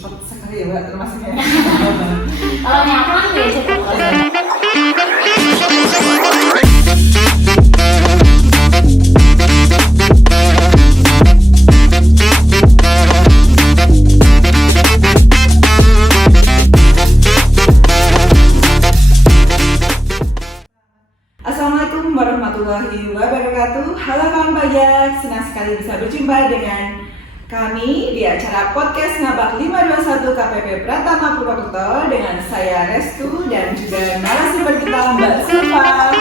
cepat sekali ya Mbak termasuknya. Kalau nyaman ya cepat aja. Assalamualaikum warahmatullahi wabarakatuh. Halo kawan pajak, senang sekali bisa berjumpa dengan kami di acara podcast Ngabak 521 KPP Pratama Purwokerto dengan saya Restu dan juga narasumber kita Mbak Sulfa.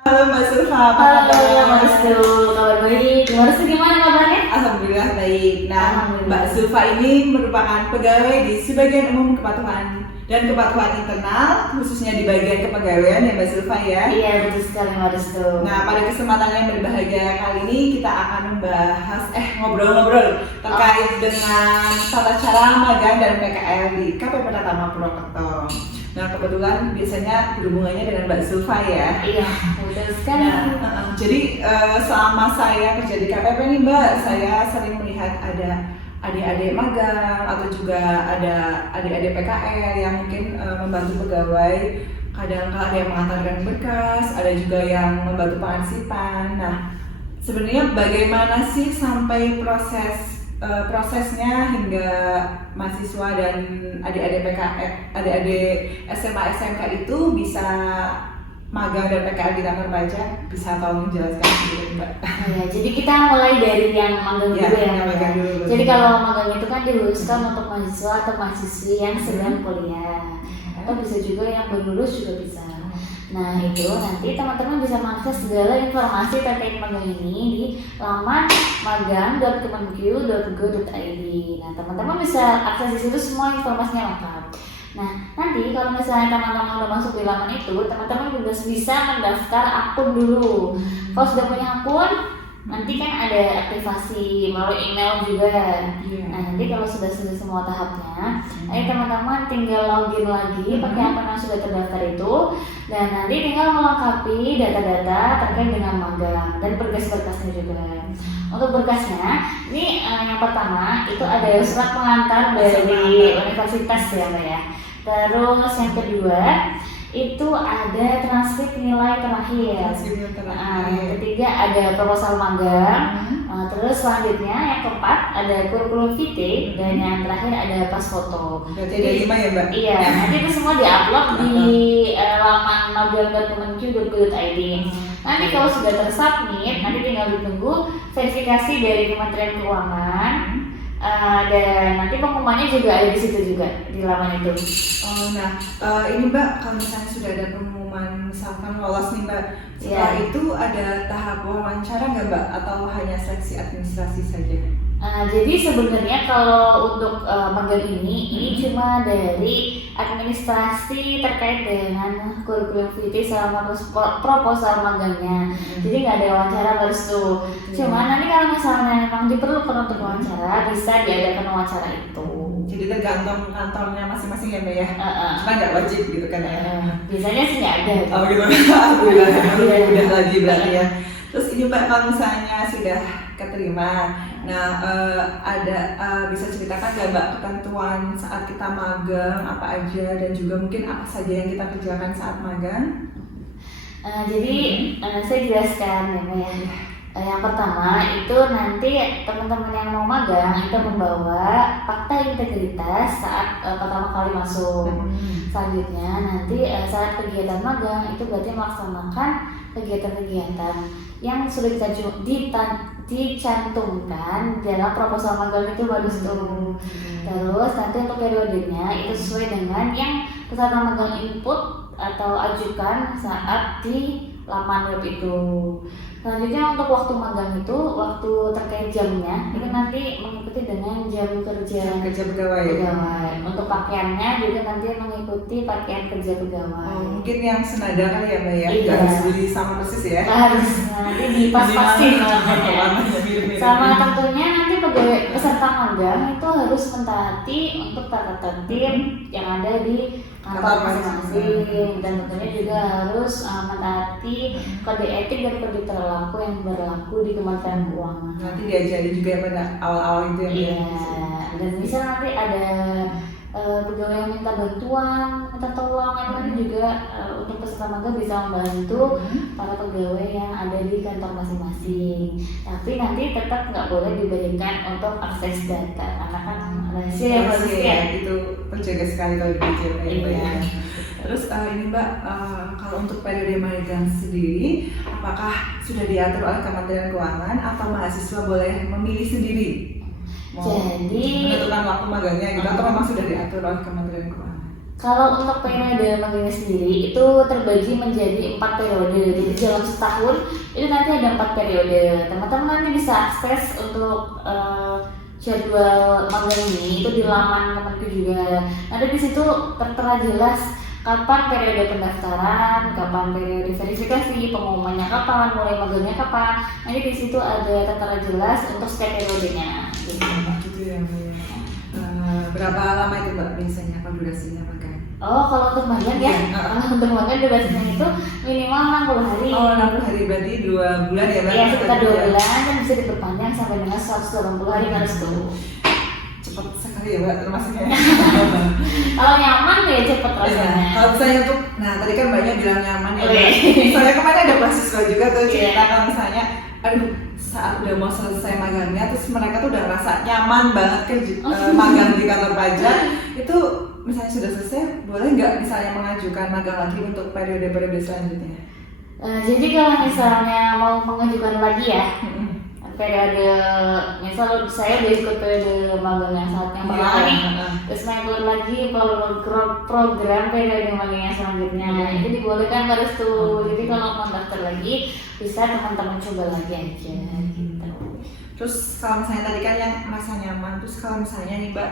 Halo Mbak Sulfa, apa Halo kabar? Mas Restu, kabar baik. Mbak Restu gimana kabarnya? Alhamdulillah baik. Nah, Alhamdulillah. Mbak Sulfa ini merupakan pegawai di Sebagian Umum Kepatuhan dan Kepatuhan Internal, khususnya di bagian kepegawaian ya Mbak Sulfa ya. Iya betul sekali Mbak Restu. Nah, pada kesempatan yang berbahagia kali ini kita akan membahas ngobrol-ngobrol terkait dengan tata cara magang dan PKL di KPP Pratama Purwokerto. Nah, kebetulan biasanya berhubungannya dengan Mbak Sulfa ya. Iya betul sekali. Nah, jadi selama saya kerja di KPP nih Mbak, saya sering melihat ada adik-adik magang atau juga ada adik-adik PKL yang mungkin membantu pegawai. Kadang ada yang mengantarkan berkas, ada juga yang membantu pengarsipan. Nah, sebenarnya bagaimana sih sampai prosesnya hingga mahasiswa dan adik-adik PKL, adik-adik SMA SMK itu bisa magang dan PKL di kantor pajak? Bisa tolong menjelaskan sedikit Mbak? Ya, jadi kita mulai dari yang magang dulu ya. yang magang dulu. Jadi kalau magang itu kan diluluskan untuk mahasiswa atau mahasiswi yang sedang kuliah, atau bisa juga yang baru lulus juga bisa. Nah itu nanti teman-teman bisa mengakses segala informasi terkait magang ini di laman magang.kemenq.go.id. Nah teman-teman bisa akses di situ semua informasinya lengkap. Nah nanti kalau misalnya teman-teman udah masuk di laman itu, teman-teman juga bisa mendaftar akun dulu. Kalau sudah punya akun, nanti kan ada aktivasi melalui email juga. Nah nanti kalau sudah selesai semua tahapnya, nanti teman-teman tinggal login lagi pakai akun yang sudah terdaftar itu, dan nanti tinggal melengkapi data-data terkait dengan magang dan berkas-berkasnya juga. Untuk berkasnya, ini yang pertama itu ada surat pengantar dari universitas ya Mbak ya. Terus yang kedua itu ada transkrip nilai terakhir. Yang ketiga ada proposal magang. Terus selanjutnya yang keempat ada kurikulum vitae dan yang terakhir ada pas foto. Berarti ada 5 ya Mbak? Iya, nanti itu semua diupload di laman magang.kemenq.go.id. Nanti kalau sudah tersubmit, nanti tinggal ditunggu verifikasi dari Kementerian Keuangan. Dan nanti pengumumannya juga ada di situ juga di laman itu. Ini Mbak, kalau misalnya sudah ada pengumuman misalkan lolos nih Mbak, setelah itu ada tahap wawancara nggak Mbak, atau hanya seleksi administrasi saja? Jadi sebenarnya kalau untuk magang ini cuma dari administrasi terkait dengan kurikulum vitae selama proposal magangnya. Jadi nggak ada wawancara harus tuh. Cuma nanti kalau misalnya memang diperlukan untuk wawancara, bisa diadakan wawancara itu. Jadi tergantung kantornya masing-masing ya Mbak ya? Cuma nggak wajib gitu kan ya? Biasanya sih nggak ada. Oh gitu, alhamdulillah, udah lagi berarti ya. Terus ini Mbak, kalau misalnya sudah keterima, bisa ceritakan nggak Mbak ketentuan saat kita magang apa aja, dan juga mungkin apa saja yang kita kerjakan saat magang? Jadi saya jelaskan ya Mbak ya. Yang pertama itu nanti teman-teman yang mau magang itu membawa fakta integritas saat pertama kali masuk. Selanjutnya nanti saat kegiatan magang itu berarti melaksanakan kegiatan-kegiatan yang sudah dicantumkan dalam proposal magang itu bagus tuh. Terus nanti untuk periodenya itu sesuai dengan yang peserta magang input atau ajukan saat di laman web itu. Selanjutnya untuk waktu magang itu, waktu terkait jamnya itu nanti mengikuti dengan jam kerja pegawai. Untuk pakaiannya juga nanti mengikuti pakaian kerja pegawai. Mungkin yang senada kali ya Mbak ya? Iya. Nggak harus beli sama persis ya? Harus nanti dipas-pasin. Sama tentunya nanti peserta magang itu harus mentaati untuk tata tertib yang ada di kantor masing-masing, dan tentunya juga harus mentaati kode etik dan kode perilaku yang berlaku di Kementerian Keuangan. Nanti diajari juga ya pada awal-awal itu ya. Iya, dan bisa nanti ada pegawai yang minta bantuan, minta tolong, itu nanti juga untuk peserta magang bisa membantu para pegawai yang ada di kantor masing-masing. Tapi nanti tetap nggak boleh diberikan untuk akses data karena kan rahasia ya. Itu penjaga sekali kalau dijaga. Iya. Terus ini Mbak, kalau untuk periode magang sendiri, apakah sudah diatur oleh Kementerian Keuangan atau mahasiswa boleh memilih sendiri? Jadi menentukan waktu magangnya gitu atau memang sudah diatur oleh Kementerian Keuangan? Kalau untuk periode magangnya sendiri itu terbagi menjadi 4 periode. Jadi dalam setahun itu nanti ada 4 periode. Teman-teman nanti bisa akses untuk jadwal magang ini itu di laman Kemenku juga. Nanti di situ tertera jelas kapan periode pendaftaran, kapan periode verifikasi, pengumumannya kapan, mulai magangnya kapan. Nanti di situ ada tertera jelas untuk setiap periodenya. Gitu ya Mbak. Berapa lama itu Mbak biasanya apa durasinya magang? Oh, kalau untuk magang ya, kalau untuk magang durasinya itu minimal 60 hari. Oh, 60 hari berarti 2 bulan ya Mbak? Iya, sekitar 2 bulan dan bisa diperpanjang sampai dengan 180 hari harus tuh. Cepat sekali ya Mbak termasuknya. Kalau nyaman ya cepet rasanya. Kalau misalnya untuk, nah tadi kan Mbaknya bilang nyaman ya Mbak. Soalnya kemarin ada mahasiswa juga tuh cerita kalau misalnya, aduh saat udah mau selesai magangnya terus mereka tuh udah ngerasa nyaman banget magang di kantor pajak itu misalnya sudah selesai boleh nggak misalnya mengajukan magang lagi untuk periode-periode selanjutnya? Jadi kalau misalnya mau mengajukan lagi ya periode, misal saya udah ikut periode magang yang pertama nih, terus mau ikut lagi program periode magang yang selanjutnya, itu dibolehkan harus tuh. Jadi kalau mau daftar lagi bisa teman-teman coba lagi aja gitu. Terus kalau misalnya tadi kan yang merasa nyaman, terus kalau misalnya nih Mbak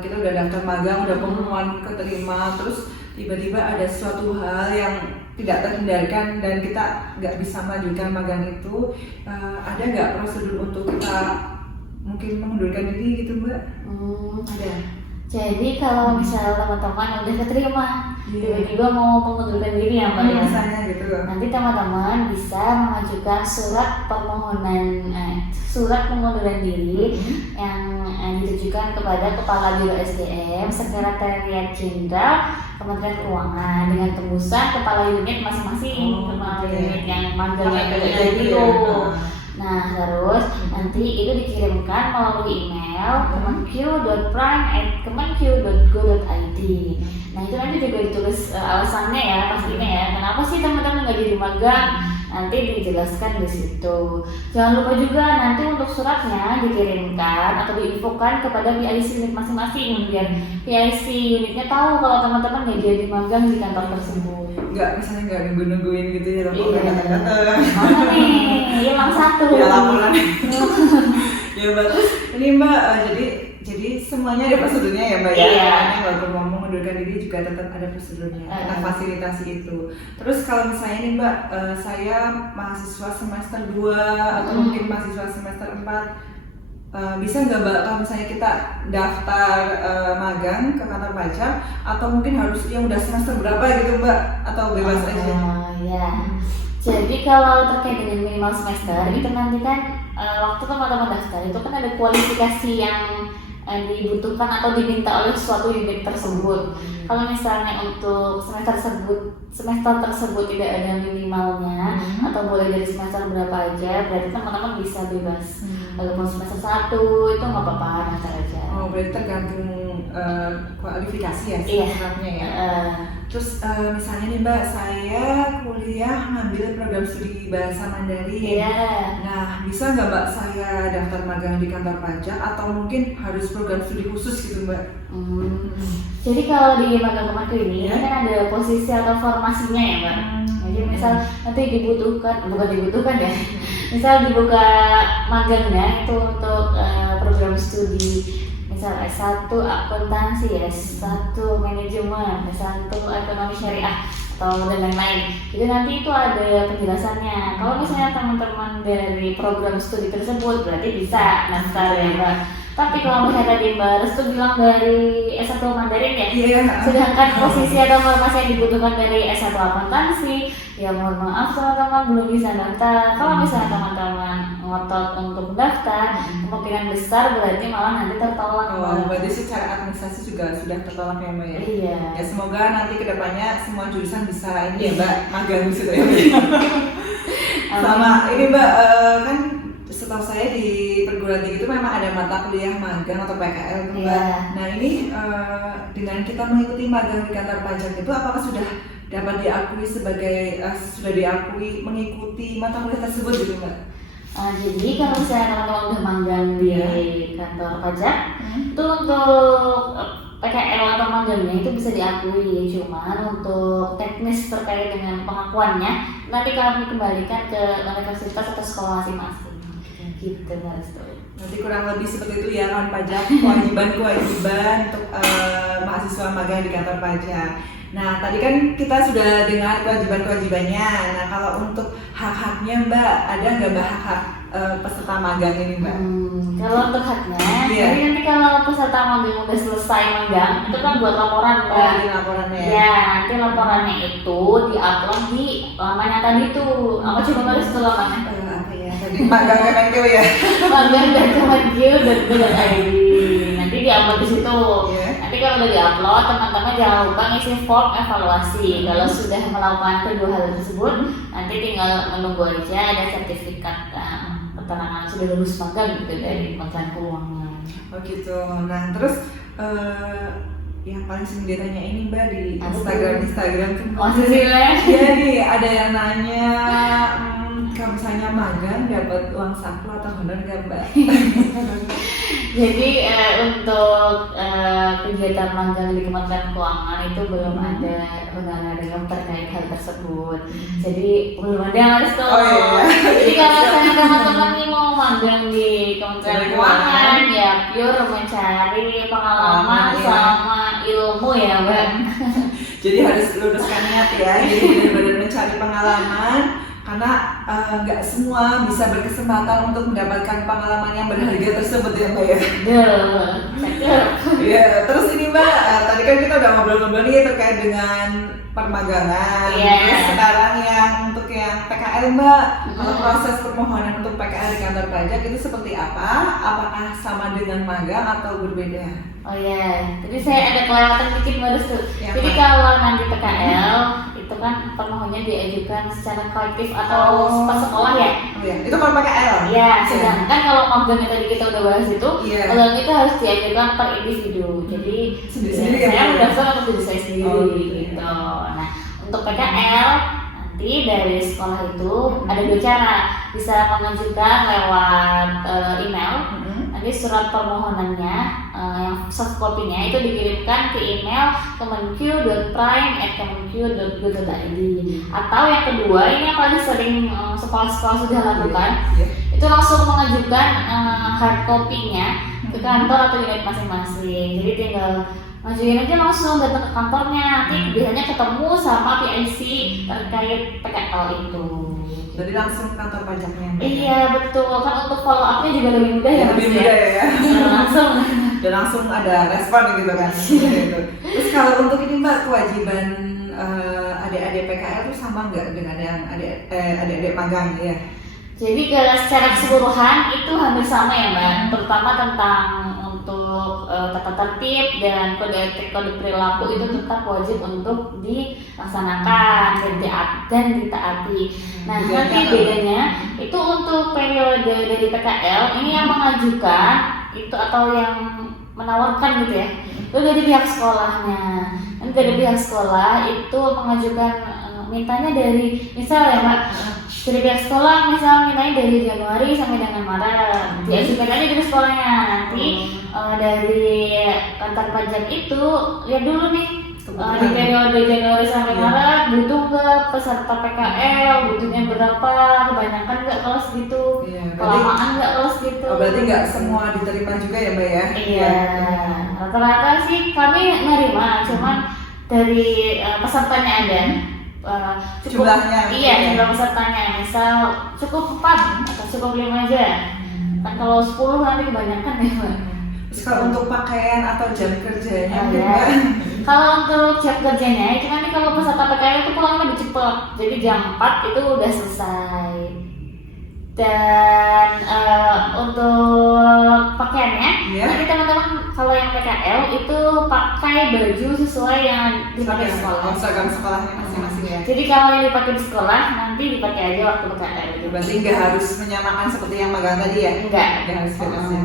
kita udah daftar magang, udah pengumuman keterima, terus tiba-tiba ada suatu hal yang tidak terhindarkan dan kita nggak bisa melanjutkan magang itu, ada nggak prosedur untuk kita mungkin mengundurkan diri gitu Mbak? Ada. Jadi kalau misalnya teman-teman udah keterima, tiba-tiba mau mengundurkan diri ya Mbak ya, misalnya gitu. Nanti teman-teman bisa mengajukan surat pengunduran diri yang ditujukan kepada Kepala Biro SDM, Sekretariat Jenderal Kementerian Keuangan dengan tembusan kepala unit masing-masing, kepala unit yang manggilnya itu. Nah, terus nanti itu dikirimkan melalui email kemenq.prime@kemenq.go.id. Nah, itu nanti juga ditulis alasannya ya, pastinya ya. Kenapa sih teman-teman nggak jadi magang? Nanti dijelaskan di situ. Jangan lupa juga nanti untuk suratnya dikirimkan atau diinfokan kepada PIC unit masing-masing biar PIC unitnya tahu kalau teman-teman nggak jadi magang di kantor tersebut. Misalnya nggak nungguin gitu ya, Mana nih, hilang satu. Ya laporan. Ya Mbak, terus ini Mbak jadi semuanya ada prosedurnya ya Mbak ya. Walaupun mau mengundurkan diri juga tetap ada prosedurnya, kita fasilitasi itu. Terus kalau misalnya nih Mbak, saya mahasiswa semester 2 atau mungkin mahasiswa semester 4, bisa nggak Mbak kalau misalnya kita daftar magang ke kantor pajak atau mungkin harus yang udah semester berapa gitu Mbak, atau bebas aja? Ya. Jadi kalau terkait dengan minimal semester itu nanti kan waktu teman-teman daftar itu kan ada kualifikasi yang dibutuhkan atau diminta oleh suatu unit tersebut. Kalau misalnya untuk semester tersebut tidak ada minimalnya atau boleh dari semester berapa aja, berarti teman-teman bisa bebas. Kalau semester 1 itu nggak apa-apa, daftar aja. Oh, berarti tergantung kualifikasi ya sebenarnya ya. Terus misalnya nih Mbak, saya kuliah ngambil program studi bahasa Mandarin. Nah, bisa nggak Mbak saya daftar magang di kantor pajak atau mungkin harus program studi khusus gitu Mbak? Jadi kalau di magang Kemenku ini kan ada posisi atau formasinya ya Mbak. Jadi misal nanti bukan dibutuhkan ya. Misal dibuka magangnya itu untuk program studi misal S1 akuntansi, S1 manajemen, S1 ekonomi syariah atau dan lain-lain. Jadi nanti itu ada penjelasannya. Kalau misalnya teman-teman dari program studi tersebut berarti bisa daftar ya Mbak. Tapi kalau misalnya tadi Mbak Restu bilang dari S1 Mandarin ya, Iya. sedangkan posisi atau informasi yang dibutuhkan dari S1 akuntansi, ya mohon maaf teman-teman belum bisa daftar. Kalau misalnya teman-teman ngotot untuk daftar, kemungkinan besar berarti malah nanti tertolak. Oh, berarti secara administrasi juga sudah tertolak ya Mbak ya? Iya. Ya semoga nanti kedepannya semua jurusan bisa ini ya Mbak, magang di situ ya Mbak. Sama ini Mbak, kan setahu saya di perguruan tinggi itu memang ada mata kuliah magang atau PKL tuh Mbak. Iya. Nah ini dengan kita mengikuti magang di kantor pajak itu apakah sudah dapat diakui sebagai sudah diakui mengikuti mata kuliah tersebut gitu Mbak? Jadi kalau misalnya teman-teman udah magang di kantor pajak, itu untuk PKL atau magangnya itu bisa diakui, cuman untuk teknis terkait dengan pengakuannya nanti kami kembalikan ke universitas atau sekolah masing-masing. Gitu harus tuh. Nanti kurang lebih seperti itu ya kawan pajak, kewajiban untuk mahasiswa magang di kantor pajak. Nah tadi kan kita sudah dengar kewajiban-kewajibannya. Nah kalau untuk hak-haknya Mbak, ada nggak Mbak hak-hak peserta magang ini Mbak? Kalau untuk haknya, jadi nanti kalau peserta magang udah selesai magang, itu kan buat laporan Mbak. Oh, di laporannya. Ya, nanti laporannya itu diupload di lamannya tadi tuh. Aku coba nulis tuh lamannya. Apa ya? Tadi magang Kemenkeu ya. Magang.kemenkeu.id. Nanti diupload di situ. Nanti kalau udah diupload, teman-teman jangan lupa ngisi form evaluasi. Kalau sudah melakukan kedua hal tersebut, nanti tinggal menunggu aja ada sertifikat keterangan sudah lulus magang gitu dari Kementerian Keuangan. Oh gitu. Nah terus yang paling sering ditanya ini Mbak di Instagram tuh. Oh sisilah. Iya nih ada yang nanya kalau misalnya magang dapat uang saku atau honor nggak Mbak? Jadi untuk kegiatan magang di Kementerian Keuangan itu belum ada undang-undang terkait hal tersebut. Jadi belum ada yang harus tahu. Oh, iya. Jadi kalau misalnya teman-teman nih mau magang di Kementerian Keuangan ya pure mencari pengalaman sama ilmu ya Mbak. Jadi harus luruskan niat ya. Jadi benar-benar mencari pengalaman. Karena nggak semua bisa berkesempatan untuk mendapatkan pengalaman yang berharga tersebut ya Mbak ya. Iya, terus ini Mbak, tadi kan kita udah ngobrol-ngobrol nih terkait dengan permagangan. Terus sekarang yang untuk yang PKL Mbak, kalau proses permohonan untuk PKL di kantor pajak itu seperti apa? Apakah sama dengan magang atau berbeda? Oh iya, jadi saya ada kelewatan dikit Mbak tuh. Ya, jadi kalau nanti PKL itu kan permohonannya diajukan secara kolektif atau pas sekolah ya. Oh iya, itu kalau PKL. Iya, sedangkan kalau magang yang tadi kita udah bahas itu, magang itu harus diajukan per individu. Jadi sendiri-sendiri saya ya. mendaftar untuk diri saya sendiri gitu. Nah, untuk PKL nanti dari sekolah itu ada dua cara, bisa mengajukan lewat email. Nanti surat permohonannya yang soft copy-nya itu dikirimkan ke email kemenkeu.prime@kemenkeu.go.id. Atau yang kedua, ini yang paling sering sekolah-sekolah sudah lakukan, itu langsung mengajukan hard copy-nya ke kantor atau unit masing-masing. Jadi tinggal ngajuin aja langsung datang ke kantornya, nanti biasanya ketemu sama PIC terkait PKL itu. Jadi langsung ke kantor pajaknya. Iya betul, kan untuk follow up-nya juga lebih mudah ya. Lebih mudah ya. Langsung. Dan langsung ada respon gitu kan. Gitu. Terus kalau untuk ini Mbak, kewajiban adik-adik PKL itu sama nggak dengan yang adik-adik magang ya? Jadi secara keseluruhan itu hampir sama ya Mbak, terutama tentang untuk tata tertib dan kode etik, kode perilaku itu tetap wajib untuk dilaksanakan dan ditaati. Nah nanti bedanya itu untuk periode dari PKL ini yang mengajukan itu atau yang menawarkan gitu ya, itu dari pihak sekolahnya. Dan dari pihak sekolah itu mengajukan mintanya dari misal ya Mbak, dari pihak sekolah misal mintanya dari Januari sampai dengan Maret, diajukan aja dari sekolahnya. Nanti dari kantor pajak itu lihat dulu nih di periode Januari sampai Maret butuh nggak peserta PKL, butuhnya berapa, kebanyakan nggak kelas gitu, kelamaan nggak kelas gitu. Oh, berarti nggak semua diterima juga ya Mbak ya? Iya, rata-rata sih kami nerima, cuman dari pesertanya ada. Cukup, jumlahnya iya jumlah pesertanya misal cukup 4 atau cukup 5 aja kan, kalau 10 nanti kebanyakan ya Mbak. Terus kalau untuk pakaian atau jam kerjanya, Oh, mungkin ya. Mbak? Kalau untuk jam kerjanya itu nanti kalau peserta PKL itu pulangnya lebih cepat. Jadi jam 4 itu udah selesai. Dan untuk pakaiannya, Iya. nanti teman-teman kalau yang PKL itu pakai baju sesuai yang dipakai di sekolah. Seragam sekolahnya masing-masing ya. Jadi kalau yang dipakai di sekolah nanti dipakai aja waktu PKL. Berarti nggak harus menyamakan seperti yang magang tadi ya? Enggak. Nggak harus bebas ya.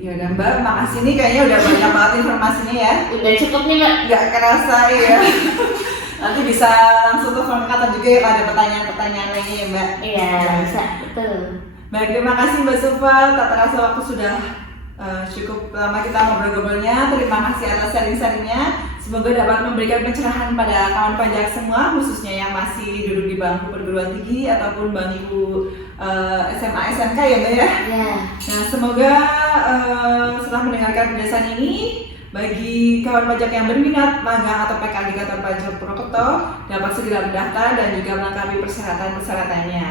Ya udah Mbak, makasih nih kayaknya udah banyak banget informasinya ya. Udah cukup nih Mbak. Nggak kerasa ya. Nanti bisa langsung telepon kata juga ya kalau ada pertanyaan-pertanyaan lainnya ya Mbak. Iya bisa, betul. Baik, terima kasih Mbak Sufa. Tak terasa waktu sudah cukup lama kita ngobrol-ngobrolnya. Terima kasih atas sharing-sharingnya. Semoga dapat memberikan pencerahan pada kawan pajak semua, khususnya yang masih duduk di bangku perguruan tinggi ataupun bangku SMA SMK ya Mbak ya. Iya. Nah, semoga setelah mendengarkan penjelasan ini, bagi kawan pajak yang berminat magang atau PKL di kantor pajak Purwokerto dapat segera mendaftar dan juga melengkapi persyaratan-persyaratannya.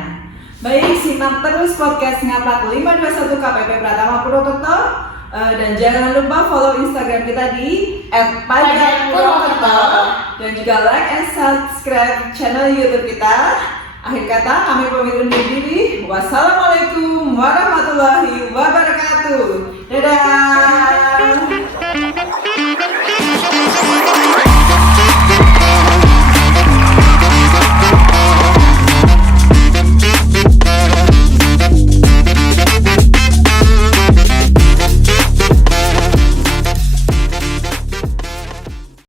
Baik, simak terus podcast Ngapak 521 KPP Pratama Purwokerto dan jangan lupa follow Instagram kita di @pajakpurwokerto dan juga like and subscribe channel YouTube kita. Akhir kata, kami pamit undur diri. Wassalamualaikum warahmatullahi wabarakatuh.